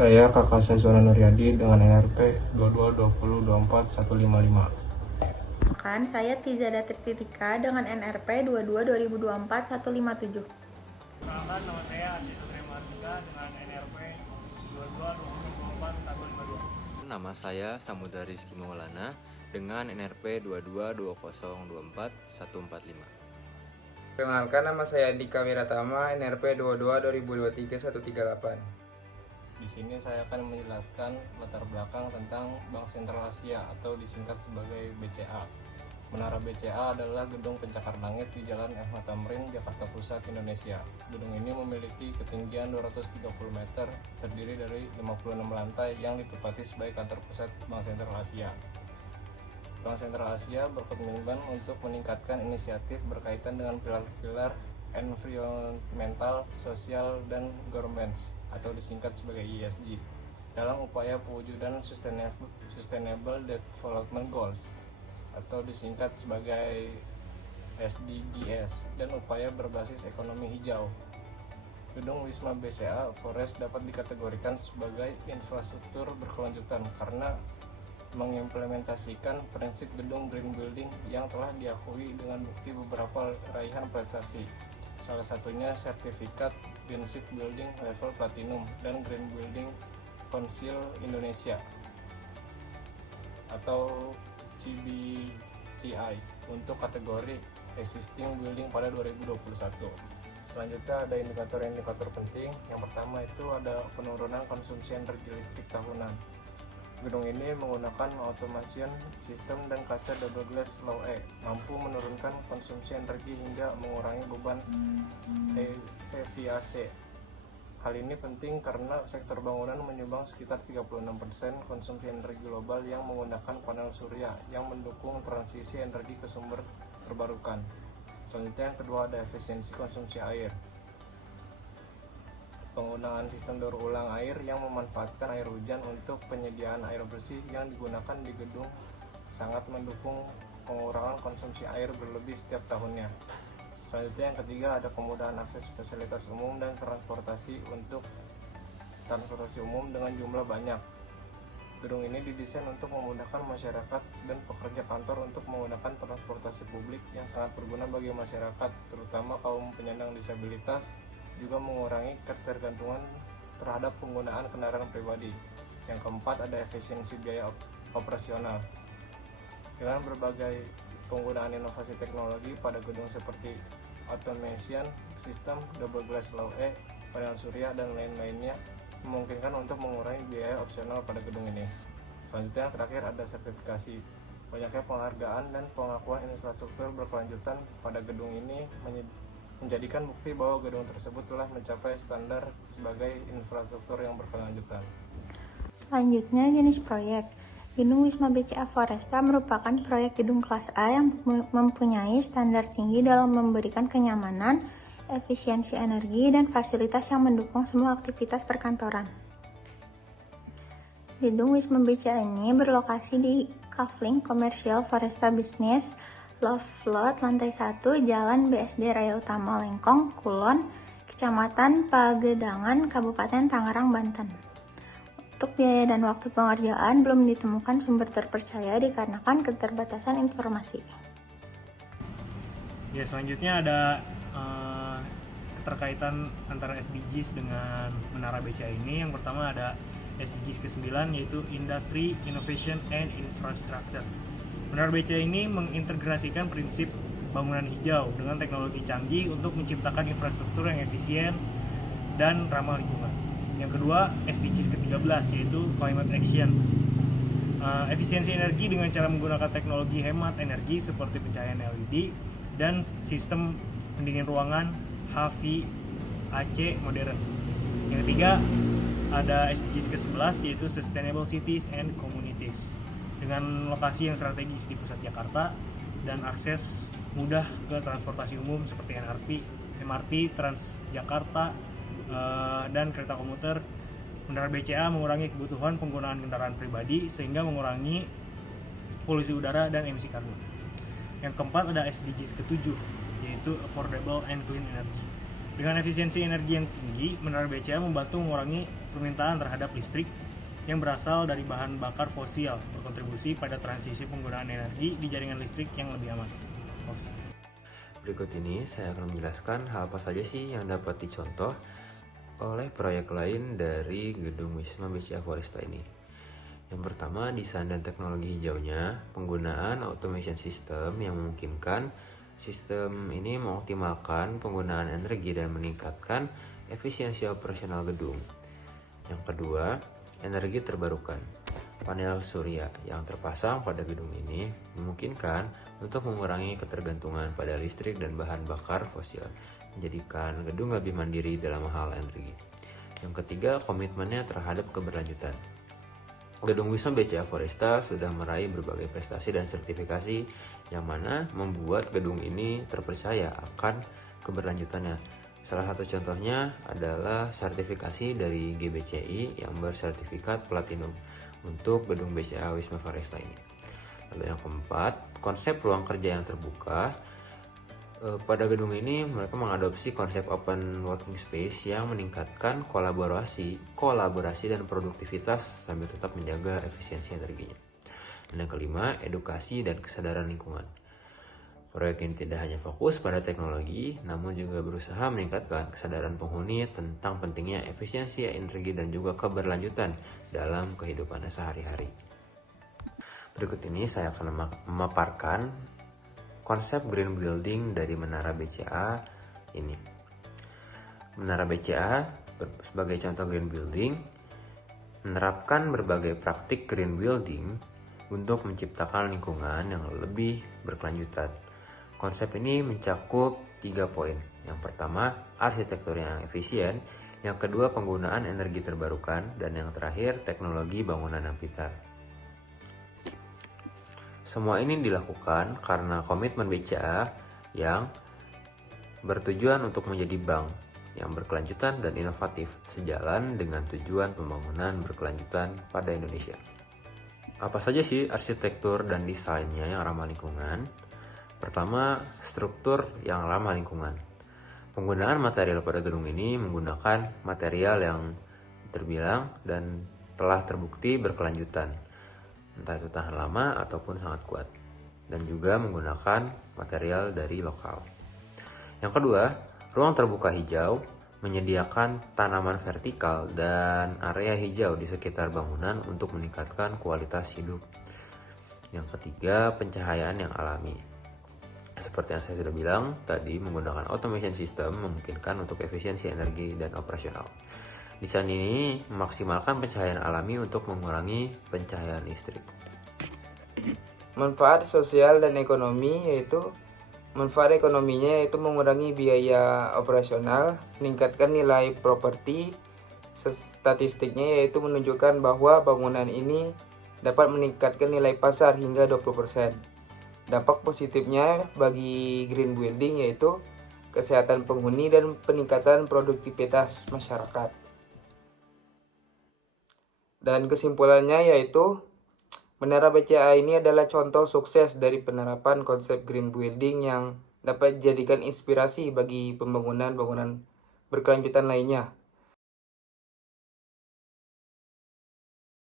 Saya Kakak Sazwana Nuryadi dengan NRP 222024 Kan saya Tizada Tirtika dengan NRP 22 2024 157. Perkenalkan, nama saya Asis Sutremardika dengan NRP 22 2024 152. Nama saya Samudra Rizky Maulana dengan NRP 22 2024 145. Perkenalkan, nama saya Dika Wiratama, NRP 22 2023 138. Di sini saya akan menjelaskan latar belakang tentang Bank Sentral Asia atau disingkat sebagai BCA. Menara BCA adalah gedung pencakar langit di Jalan MH Tamrin, Jakarta Pusat, Indonesia. Gedung ini memiliki ketinggian 230 meter, terdiri dari 56 lantai yang ditempati sebagai kantor pusat Bank Sentral Asia. Bank Sentral Asia berkomitmen untuk meningkatkan inisiatif berkaitan dengan pilar-pilar environmental, sosial, dan governance atau disingkat sebagai ESG dalam upaya pewujudan Sustainable Development Goals atau disingkat sebagai SDGs dan upaya berbasis ekonomi hijau. Gedung Wisma BCA Forest dapat dikategorikan sebagai infrastruktur berkelanjutan karena mengimplementasikan prinsip gedung green building yang telah diakui dengan bukti beberapa raihan prestasi. Salah satunya sertifikat Green Building Level Platinum dan Green Building Council Indonesia atau GBCI untuk kategori Existing Building pada 2021. Selanjutnya ada indikator-indikator penting. Yang pertama itu ada penurunan konsumsi energi listrik tahunan. Gedung ini menggunakan automation sistem dan kaca double glass low E, mampu menurunkan konsumsi energi hingga mengurangi beban EVAC. Hal ini penting karena sektor bangunan menyumbang sekitar 36% konsumsi energi global yang menggunakan panel surya yang mendukung transisi energi ke sumber terbarukan. Selanjutnya yang kedua ada efisiensi konsumsi air. Penggunaan sistem daur ulang air yang memanfaatkan air hujan untuk penyediaan air bersih yang digunakan di gedung sangat mendukung pengurangan konsumsi air berlebih setiap tahunnya. Selanjutnya yang ketiga ada kemudahan akses fasilitas umum dan transportasi untuk transportasi umum dengan jumlah banyak. Gedung ini didesain untuk memudahkan masyarakat dan pekerja kantor untuk menggunakan transportasi publik yang sangat berguna bagi masyarakat, terutama kaum penyandang disabilitas, juga mengurangi ketergantungan terhadap penggunaan kendaraan pribadi. Yang keempat ada efisiensi biaya operasional. Dengan berbagai penggunaan inovasi teknologi pada gedung seperti automation sistem, double glass low E, panel surya, dan lain-lainnya memungkinkan untuk mengurangi biaya opsional pada gedung ini. Selanjutnya yang terakhir ada sertifikasi. Banyaknya penghargaan dan pengakuan infrastruktur berkelanjutan pada gedung ini menjadikan bukti bahwa gedung tersebut telah mencapai standar sebagai infrastruktur yang berkelanjutan. Selanjutnya jenis proyek. Gedung Wisma BCA Foresta merupakan proyek gedung kelas A yang mempunyai standar tinggi dalam memberikan kenyamanan, efisiensi energi, dan fasilitas yang mendukung semua aktivitas perkantoran. Gedung Wisma BCA ini berlokasi di Kavling Commercial Foresta Business Love Lot, lantai 1, Jalan BSD Raya Utama Lengkong, Kulon, Kecamatan Pagedangan, Kabupaten Tangerang, Banten. Untuk biaya dan waktu pengerjaan belum ditemukan sumber terpercaya dikarenakan keterbatasan informasi. Ya, selanjutnya ada keterkaitan antara SDGs dengan Menara BCA ini. Yang pertama ada SDGs ke-9 yaitu Industry, Innovation, and Infrastructure. Menara BCA ini mengintegrasikan prinsip bangunan hijau dengan teknologi canggih untuk menciptakan infrastruktur yang efisien dan ramah lingkungan. Yang kedua, SDGs ke-13 yaitu Climate Action. Efisiensi energi dengan cara menggunakan teknologi hemat energi seperti pencahayaan LED dan sistem pendingin ruangan HVAC modern. Yang ketiga, ada SDGs ke-11 yaitu Sustainable Cities and Communities. Dengan lokasi yang strategis di pusat Jakarta dan akses mudah ke transportasi umum seperti MRT, Transjakarta, dan kereta komuter, Menara BCA mengurangi kebutuhan penggunaan kendaraan pribadi sehingga mengurangi polusi udara dan emisi karbon. Yang keempat ada SDGs ke-7 yaitu Affordable and Clean Energy. Dengan efisiensi energi yang tinggi, Menara BCA membantu mengurangi permintaan terhadap listrik yang berasal dari bahan bakar fosil, berkontribusi pada transisi penggunaan energi di jaringan listrik yang lebih aman. Berikut ini saya akan menjelaskan hal apa saja sih yang dapat dicontoh oleh proyek lain dari gedung Wisma BCA Foresta ini. Yang pertama, desain dan teknologi hijaunya, penggunaan automation system yang memungkinkan sistem ini mengoptimalkan penggunaan energi dan meningkatkan efisiensi operasional gedung. Yang kedua, energi terbarukan. Panel surya yang terpasang pada gedung ini memungkinkan untuk mengurangi ketergantungan pada listrik dan bahan bakar fosil, menjadikan gedung lebih mandiri dalam hal energi. Yang ketiga, komitmennya terhadap keberlanjutan. Gedung Wisma BCA Foresta sudah meraih berbagai prestasi dan sertifikasi yang mana membuat gedung ini terpercaya akan keberlanjutannya. Salah satu contohnya adalah sertifikasi dari GBCI yang bersertifikat platinum untuk gedung BCA Wisma Foresta ini. Lalu yang keempat, konsep ruang kerja yang terbuka. Pada gedung ini mereka mengadopsi konsep open working space yang meningkatkan kolaborasi dan produktivitas sambil tetap menjaga efisiensi energinya. Dan yang kelima, edukasi dan kesadaran lingkungan. Proyek ini tidak hanya fokus pada teknologi, namun juga berusaha meningkatkan kesadaran penghuni tentang pentingnya efisiensi energi dan juga keberlanjutan dalam kehidupannya sehari-hari. Berikut ini saya akan memaparkan konsep green building dari Menara BCA ini. Menara BCA sebagai contoh green building menerapkan berbagai praktik green building untuk menciptakan lingkungan yang lebih berkelanjutan. Konsep ini mencakup 3 poin. Yang pertama, arsitektur yang efisien. Yang kedua, penggunaan energi terbarukan. Dan yang terakhir, teknologi bangunan yang pintar. Semua ini dilakukan karena komitmen BCA yang bertujuan untuk menjadi bank yang berkelanjutan dan inovatif, sejalan dengan tujuan pembangunan berkelanjutan pada Indonesia. Apa saja sih arsitektur dan desainnya yang ramah lingkungan? Pertama, struktur yang ramah lingkungan. Penggunaan material pada gedung ini menggunakan material yang terbilang dan telah terbukti berkelanjutan, entah itu tahan lama ataupun sangat kuat, dan juga menggunakan material dari lokal. Yang kedua, ruang terbuka hijau menyediakan tanaman vertikal dan area hijau di sekitar bangunan untuk meningkatkan kualitas hidup. Yang ketiga, pencahayaan yang alami. Seperti yang saya sudah bilang tadi, menggunakan automation system memungkinkan untuk efisiensi energi dan operasional. Desain ini memaksimalkan pencahayaan alami untuk mengurangi pencahayaan listrik. Manfaat sosial dan ekonomi yaitu manfaat ekonominya yaitu mengurangi biaya operasional, meningkatkan nilai properti. Statistiknya yaitu menunjukkan bahwa bangunan ini dapat meningkatkan nilai pasar hingga 20%. Dampak positifnya bagi green building yaitu kesehatan penghuni dan peningkatan produktivitas masyarakat. Dan kesimpulannya yaitu Menara BCA ini adalah contoh sukses dari penerapan konsep green building yang dapat dijadikan inspirasi bagi pembangunan bangunan berkelanjutan lainnya.